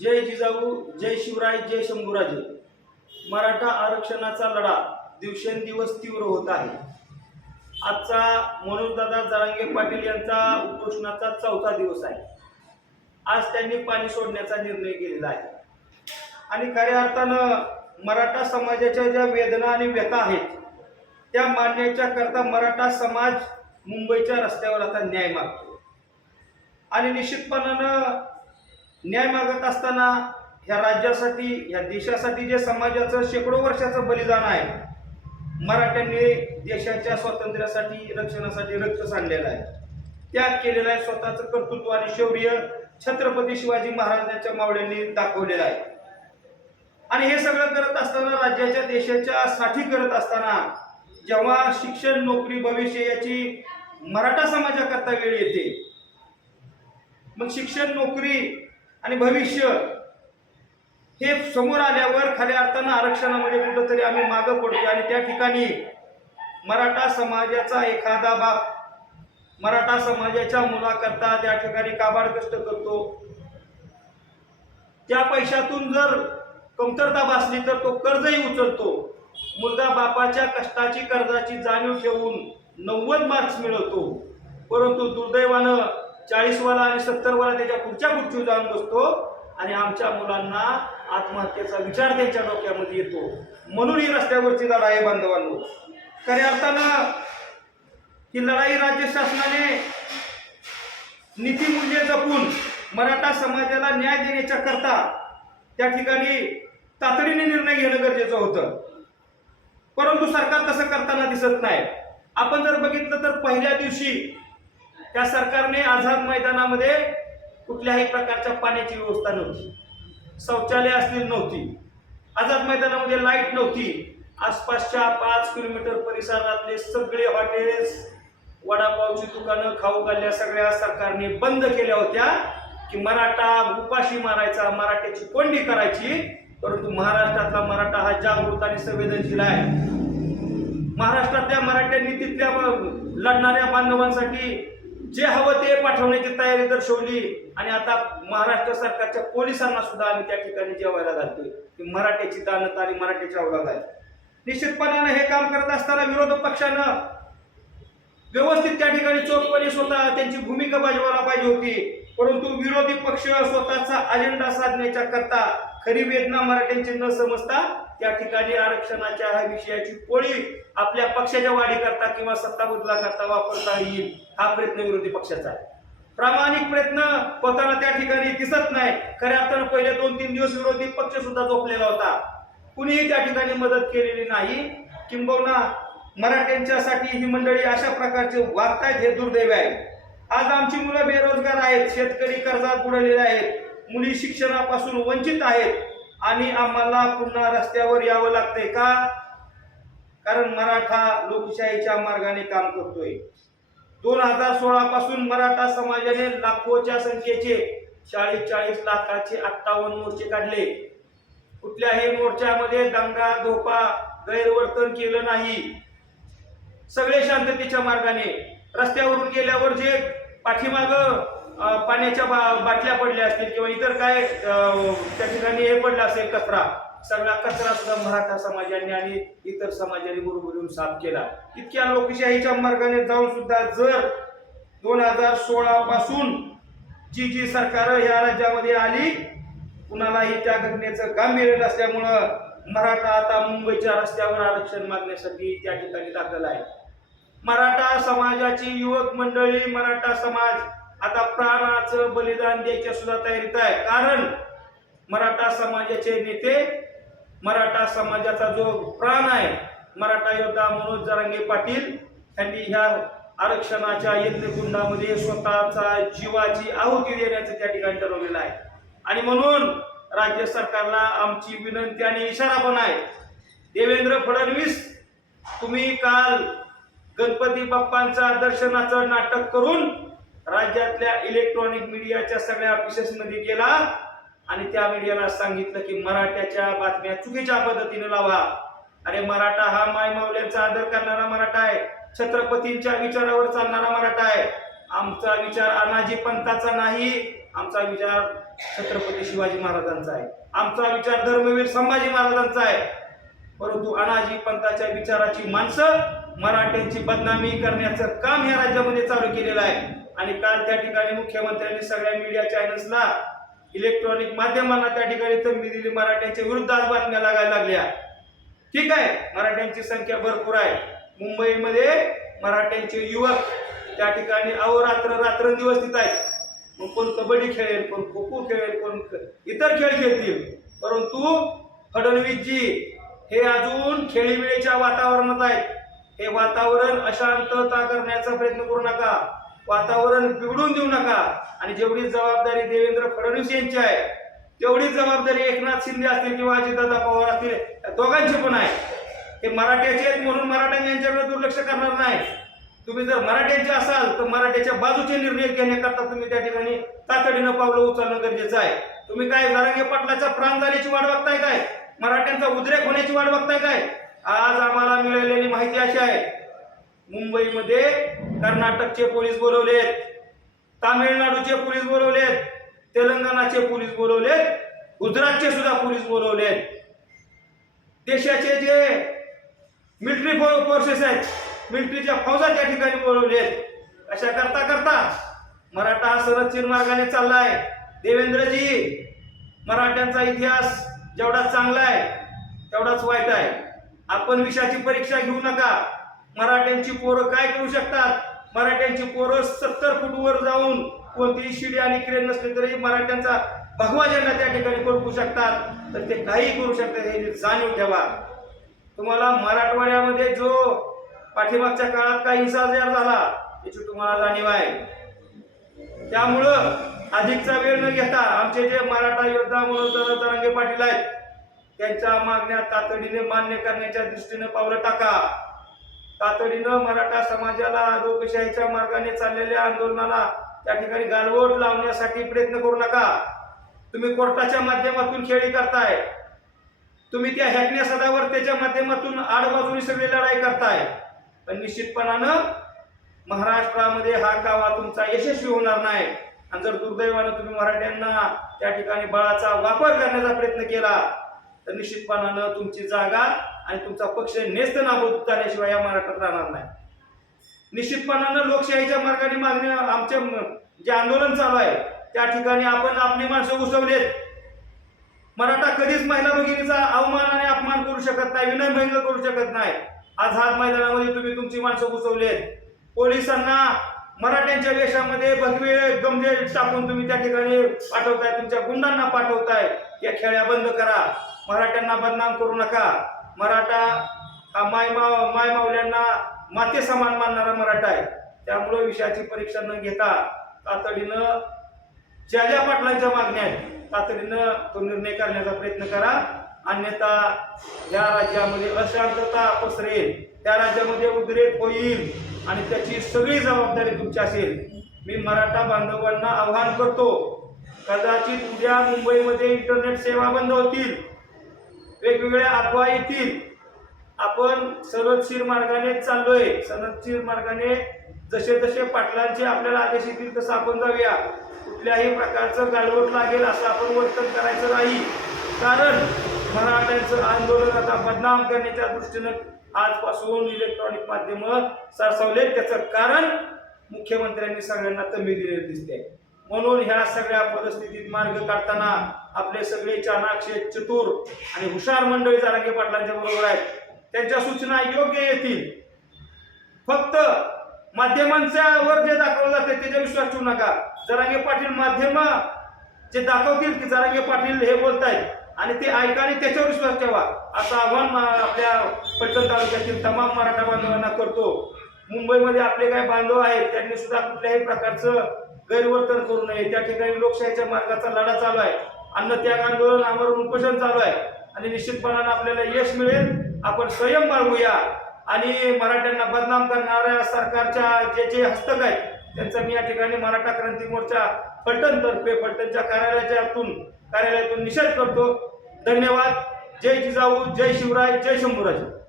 जय जिजाऊ जय शिवराय जय शंभूराजे. मराठा आरक्षणाचा लढा दिवसेंदिवस तीव्र होत आहे. आजचा मनोजदादा जरांगे पाटील यांचा उपोषणाचा चौथा दिवस आहे. आज त्यांनी पाणी सोडण्याचा निर्णय केलेला आहे. आणि खऱ्या अर्थानं मराठा समाजाच्या ज्या वेदना आणि व्यथा आहेत त्या मांडण्याच्या करता मराठा समाज मुंबईच्या रस्त्यावर आता न्याय मागतो आणि निश्चितपणानं न्याय मागत असताना ह्या राज्यासाठी ह्या देशासाठी जे समाजाचं शेकडो वर्षाचं बलिदान आहे मराठ्यांनी देशाच्या स्वातंत्र्यासाठी रक्षणासाठी रक्त सांडलेलं आहे. त्याग केलेलं आहे स्वतःचं कर्तृत्व आणि शौर्य छत्रपती शिवाजी महाराजांच्या मावळ्यांनी दाखवलेलं आहे. आणि हे सगळं करत असताना राज्याच्या देशाच्या साठी करत असताना जेव्हा शिक्षण नोकरी भविष्य याची मराठा समाजाकरता वेळ येते मग शिक्षण नोकरी आणि भविष्य हे समोर आल्यावर खऱ्या अर्थानं आरक्षणामध्ये कुठंतरी आम्ही मागं पडतो आणि त्या ठिकाणी मराठा समाजाचा एखादा बाप मराठा समाजाच्या मुलाकरता त्या ठिकाणी काबाड कष्ट करतो. त्या पैशातून जर कमतरता भासली तर तो कर्जही उचलतो. मुलगा बापाच्या कष्टाची कर्जाची जाणीव ठेवून नव्वद मार्क्स मिळवतो. परंतु दुर्दैवानं चाळीसवाला आणि सत्तरवाला त्याच्या पुढच्या खुर्चीवर जाऊन बसतो आणि आमच्या मुलांना आत्महत्येचा विचार त्यांच्या डोक्यामध्ये येतो. म्हणून ही रस्त्यावरची लढाई आहे बांधवांनो. खऱ्या अर्थानं ही लढाई राज्य शासनाने नीतीमूल्य जपून मराठा समाजाला न्याय देण्याच्या करता त्या ठिकाणी तातडीने निर्णय घेणं गरजेचं होतं. परंतु सरकार तसं करताना दिसत नाही. आपण जर बघितलं तर पहिल्या दिवशी त्या सरकारने आझाद मैदानामध्ये कुठल्याही प्रकारच्या पाण्याची व्यवस्था नव्हती. शौचालय असलेली नव्हती. आझाद मैदानामध्ये लाइट नव्हती. आसपासच्या पाच किलोमीटर परिसरातले सगळे हॉटेल्स वडापावची दुकानं खाऊ घालल्या सगळ्या सरकारने बंद केल्या होत्या की मराठा उपाशी मारायचा मराठ्याची कोंडी करायची परंतु महाराष्ट्रातला मराठा हा जागृत आणि संवेदनशील आहे. महाराष्ट्रातल्या मराठ्यांनी तिथल्या लढणाऱ्या बांधवांसाठी जे हवं ते पाठवण्याची तयारी दर्शवली आणि आता महाराष्ट्र सरकारच्या पोलिसांना सुद्धा आम्ही त्या ठिकाणी जेवायला घालतोय. की मराठ्याची दानत आणि मराठ्याची अवघात आहे. निश्चितपणानं हे काम करत असताना विरोधक पक्षानं व्यवस्थित त्या ठिकाणी चोखपणे स्वतः त्यांची भूमिका बजावायला पाहिजे होती. परंतु विरोधी पक्ष स्वतःचा अजेंडा साधण्याच्या करता खरी वेदना मराठ्यांची न समजता त्या ठिकाणी आरक्षणाच्या ह्या विषयाची पोळी आपल्या पक्षाच्या वाढीकरता किंवा सत्ता बदला करता वापरता येईल हा प्रयत्न विरोधी पक्षाचा आहे. प्रामाणिक प्रयत्न होताना त्या ठिकाणी दिसत नाही. खऱ्या अर्थानं पहिले दोन तीन दिवस विरोधी पक्ष सुद्धा झोपलेला होता. कुणीही त्या ठिकाणी मदत केलेली नाही. किंबहुना मराठ्यांच्यासाठी ही मंडळी अशा प्रकारचे वागतायत हे दुर्दैव आहे. आज आमची मुलं बेरोजगार आहेत. शेतकरी कर्जात बुडलेले आहेत. मुली शिक्षणापासून वंचित आहेत आणि आम्हाला पुन्हा रस्त्यावर यावं लागतंय का? कारण मराठा लोकशाहीच्या मार्गाने काम करतोय. दोन हजार सोळा पासून मराठा समाजाने लाखोच्या संख्येचे चाळीस चाळीस लाखाचे अठ्ठावन्न मोर्चे काढले. कुठल्याही मोर्चामध्ये दंगा धोपा गैरवर्तन केलं नाही. सगळे शांततेच्या मार्गाने. रस्त्यावरून गेल्यावर जे पाठीमाग पाण्याच्या बा- बाटल्या पडल्या असतील किंवा इतर काय त्या ठिकाणी हे पडलं असेल कचरा सगळा कचरा सुद्धा मराठा समाजाने आणि इतर समाजाने बरोबर येऊन साफ केला. इतक्या लोकशाहीच्या मार्गाने जाऊन सुद्धा जर दोन हजार सोळा पासून जी जी सरकार या राज्यामध्ये आली कुणालाही त्या घटनेचं गांभीर्य नसल्यामुळं मराठा आता मुंबईच्या रस्त्यावर आरक्षण मागण्यासाठी त्या ठिकाणी दाखल आहे. मराठा समाजाची युवक मंडळी मराठा समाज आता प्राणाचं बलिदान द्यायच्या सुद्धा तयारीत आहे. कारण मराठा समाजाचे नेते मराठा समाजाचा जो प्राण आहे मराठा योद्धा मनोज जरांगे पाटील यांनी ह्या आरक्षणाच्या यज्ञकुंडामध्ये स्वतःचा जीवाची आहुती देण्याचं त्या ठिकाणी ठरवलेलं आहे. आणि म्हणून राज्य सरकारला आमची विनंती आणि इशारा पण आहे. देवेंद्र फडणवीस तुम्ही काल गणपती बाप्पांचा दर्शनाचं नाटक करून राज्यातल्या इलेक्ट्रॉनिक मीडियाच्या सगळ्या ऑफिसेसमध्ये गेला आणि त्या मीडियाला सांगितलं की मराठ्याच्या बातम्या चुकीच्या पद्धतीने लावा. अरे मराठा हा मायमावल्यांचा आदर करणारा मराठा आहे. छत्रपतींच्या विचारावर चालणारा मराठा आहे. आमचा विचार अनाजी पंताचा नाही. आमचा विचार छत्रपती शिवाजी महाराजांचा आहे. आमचा विचार धर्मवीर संभाजी महाराजांचा आहे. परंतु अनाजी पंताच्या विचाराची माणसं मराठ्यांची बदनामी करण्याचं काम या राज्यामध्ये चालू केलेलं आहे. आणि काल त्या ठिकाणी मुख्यमंत्र्यांनी सगळ्या मीडिया चॅनल्सला इलेक्ट्रॉनिक माध्यमांना त्या ठिकाणी तंबी दिली. मराठ्यांच्या विरुद्ध आज बातम्या लागायला लागल्या. ठीक आहे मराठ्यांची संख्या भरपूर आहे. मुंबईमध्ये मराठ्यांचे युवक त्या ठिकाणी अहोरात्र रात्रंदिवस तिथं आहेत. मग कोण कबड्डी खेळेल कोण खो खो खेळेल कोण इतर खेळ खेळतील. परंतु फडणवीसजी हे अजून खेळीमेळीच्या वातावरणात आहेत. हे वातावरण अशांतता करण्याचा प्रयत्न करू नका. वातावरण बिघडून देऊ नका. आणि जेवढी जबाबदारी देवेंद्र फडणवीस यांची आहे तेवढी जबाबदारी एकनाथ शिंदे असतील किंवा अजितदादा पवार असतील दोघांची पण आहे. हे मराठ्याचे आहेत म्हणून मराठ्यांनी यांच्याकडे दुर्लक्ष करणार नाही. तुम्ही जर मराठ्यांचे असाल तर मराठ्याच्या बाजूचे निर्णय घेण्याकरता तुम्ही त्या ठिकाणी तातडीनं पावलं उचलणं गरजेचं आहे. तुम्ही काय जरांगे पटलाच्या प्राण जाण्याची वाट बघताय काय? मराठ्यांचा उद्रेक होण्याची वाट बघताय काय? आज आम्हाला मिळालेली माहिती अशी आहे मुंबईमध्ये कर्नाटकचे पोलीस बोलवलेत. तामिळनाडूचे पोलीस बोलवलेत. तेलंगणाचे पोलीस बोलवलेत. गुजरातचे सुद्धा पोलीस बोलवलेत. देशाचे जे मिलिटरी फोर्सेस आहेत मिलिटरीच्या फौजा त्या ठिकाणी बोलवलेत. अशा करता करता मराठा हा सरदचीर मार्गाने चाललाय. देवेंद्रजी मराठ्यांचा इतिहास जेवढा चांगला आहे तेवढाच वाईट आहे. आपण विषयाची परीक्षा घेऊ नका. मराठ्यांची पोरं काय करू शकतात? मराठ्यांची पोरं सत्तर फूट वर जाऊन कोणतीही शिडी आणि क्रेन नसली तरी मराठ्यांचा भगवा झेंडा त्या ठिकाणी पडकू शकतात. तर ते काही करू शकतात हे जाणीव ठेवा. तुम्हाला मराठवाड्यामध्ये जो पाठीमागच्या काळात काही हिंसाचार झाला याची तुम्हाला जाणीव आहे. त्यामुळं अधिकचा वेळ न घेता आमचे जे मराठा योद्धा म्हणून तरंगे पाटील आहेत त्यांच्या मागण्या तातडीने मान्य करण्याच्या दृष्टीने पावलं टाका. तातडीनं मराठा समाजाला लोकशाहीच्या मार्गाने चाललेल्या आंदोलनाला त्या ठिकाणी गालवोट लावण्यासाठी प्रयत्न करू नका. तुम्ही कोर्टाच्या माध्यमातून खेळी करताय. तुम्ही त्या हॅकण्या त्याच्या माध्यमातून आडबाजूनी सगळी लढाई करताय. पण निश्चितपणानं महाराष्ट्रामध्ये हा कावा तुमचा यशस्वी होणार नाही. आणि जर दुर्दैवानं तुम्ही मराठ्यांना त्या ठिकाणी बळाचा वापर करण्याचा प्रयत्न केला तर निश्चितपणानं तुमची जागा आणि तुमचा पक्ष नेस्त नाबूद झाल्याशिवाय या महाराष्ट्रात राहणार नाही. निश्चितपणानं लोकशाहीच्या मार्गाने मागणी आमचे जे आंदोलन चालू आहे त्या ठिकाणी आपण आपली माणसं उसवलेत. मराठा कधीच महिला भगिनीचा अवमान आणि अपमान करू शकत नाही विनयभंग करू शकत नाही. आज हात मैदानामध्ये तुम्ही तुमची माणसं घुसवलेत पोलिसांना मराठ्यांच्या वेशामध्ये भगवे गमजे टाकून तुम्ही त्या ठिकाणी पाठवताय तुमच्या गुंडांना पाठवताय. या खेळ्या बंद करा. मराठ्यांना बदनाम करू नका. मराठा हा मायमाव मायमावल्यांना माते समान मानणारा मराठा आहे. त्यामुळं विषयाची परीक्षा न घेता तातडीनं ज्या ज्या पाटलांच्या मागण्या आहेत तातडीनं तो निर्णय करण्याचा प्रयत्न करा. अन्यथा या राज्यामध्ये अशांतता पसरेल त्या राज्यामध्ये उद्रेक होईल आणि त्याची सगळी जबाबदारी तुमची असेल. मी मराठा बांधवांना आवाहन करतो कदाचित उद्या मुंबईमध्ये इंटरनेट सेवा बंद होतील. वेगवेगळ्या अफवा येतील. आपण सरदशीर मार्गाने चाललोय. सरदशीर मार्गाने जसे जसे पाटलांचे आपल्याला आदेश येतील तसं आपण जाऊया. कुठल्याही प्रकारचं गालवट लागेल असं आपण वर्तन करायचं नाही. कारण मराठ्यांचं आंदोलन आता बदनाम करण्याच्या दृष्टीनं आजपासून इलेक्ट्रॉनिक माध्यम सरसवले त्याचं कारण मुख्यमंत्र्यांनी सगळ्यांना तंबी दिलेली दिसते. म्हणून ह्या सगळ्या परिस्थितीत मार्ग काढताना आपले सगळे चाणाक्ष चतुर आणि हुशार मंडळी जारांगे पाटलांच्या बरोबर आहेत. त्यांच्या सूचना योग्य येतील. फक्त माध्यमांच्या वर जे दाखवलं जाते त्याच्या विश्वास ठेवू नका. जरांगे पाटील माध्यम जे दाखवतील की जरांगे पाटील हे बोलतायत आणि ते ऐका आणि त्याच्यावर विश्वास ठेवा. असं आव्हान आपल्या पलटण तालुक्यातील तमाम मराठा बांधवांना करतो. मुंबईमध्ये आपले काही बांधव आहेत त्यांनी सुद्धा कुठल्याही प्रकारचं गैरवर्तन करू नये. त्या ठिकाणी लोकशाहीच्या मार्गाचा लढा चालू आहे. अन्नत्याग आंदोलन आमरण उपोषण चालू आहे. आणि निश्चितपणानं आपल्याला यश मिळेल. आपण संयम बाळगूया. आणि मराठ्यांना बदनाम करणाऱ्या सरकारच्या जे जे हस्तक आहेत त्यांचा मी या ठिकाणी मराठा क्रांती मोर्चा फलटण तर्फे फलटणच्या कार्यालयाच्यातून कार्यालयातून निषेध करतो. धन्यवाद. जय जिजाऊ जय शिवराय जय शंभूराज.